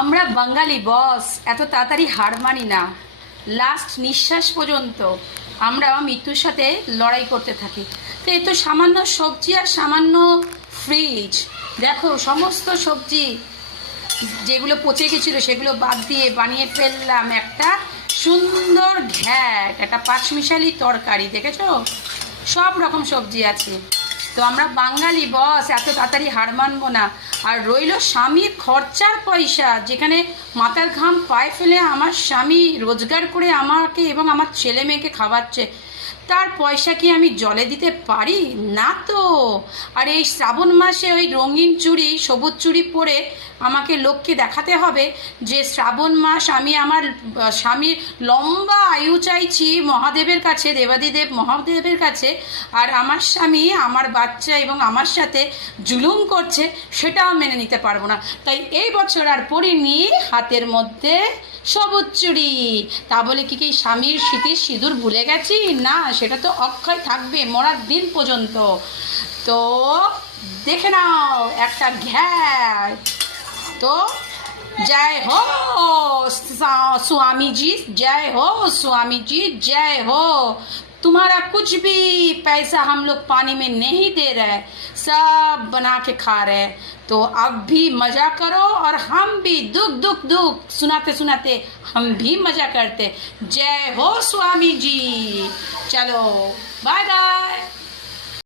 আমরা বাঙালি বস এত তাড়াতাড়ি হার মানি না। লাস্ট নিঃশ্বাস পর্যন্ত আমরা মৃত্যুর সাথে লড়াই করতে থাকি। তো এই তো সামান্য সবজি আর সামান্য ফ্রিজ, দেখো সমস্ত সবজি যেগুলো পচে গেছিলো সেগুলো বাদ দিয়ে বানিয়ে ফেললাম একটা সুন্দর ঘ্যাট, একটা পাঁচমিশালি তরকারি। দেখেছো সব রকম সবজি আছে। তো আমরা বাঙালি বস এত তাড়াতাড়ি হার মানবো না। আর রইল স্বামীর খরচার পয়সা, যেখানে মাথার ঘাম পায়ে ফেলে আমার স্বামী রোজগার করে আমাকে এবং আমার ছেলে মেয়েকে খাওয়াচ্ছে, তার পয়সা কি আমি জলে দিতে পারি না? তো আর এই শ্রাবণ মাসে ওই রঙিন চুড়ি, সবুজ চুড়ি পরে আমাকে লোককে দেখাতে হবে যে শ্রাবণ মাস আমি আমার স্বামীর লম্বা আয়ু চাইছি মহাদেবের কাছে, দেবাদিদেব মহাদেবের কাছে, আর আমার স্বামী আমার বাচ্চা এবং আমার সাথে জুলুম করছে, সেটাও মেনে নিতে পারবো না। তাই এই বছর আর পরিনি হাতের মধ্যে সবুজ চুড়ি। তা বলে কি স্বামীর স্মৃতির সিঁদুর ভুলে গেছি? না, সেটা তো অক্ষয় থাকবে মরার দিন পর্যন্ত। তো দেখে নাও একটা ঘ্যাট। तो जय हो स्वामी जी, जय हो स्वामी जी, जय हो। तुम्हारा कुछ भी पैसा हम लोग पानी में नहीं दे रहे, सब बना के खा रहे। तो अब भी मज़ा करो और हम भी दुख दुख दुख सुनाते सुनाते हम भी मज़ा करते। जय हो स्वामी जी। चलो बाय बाय।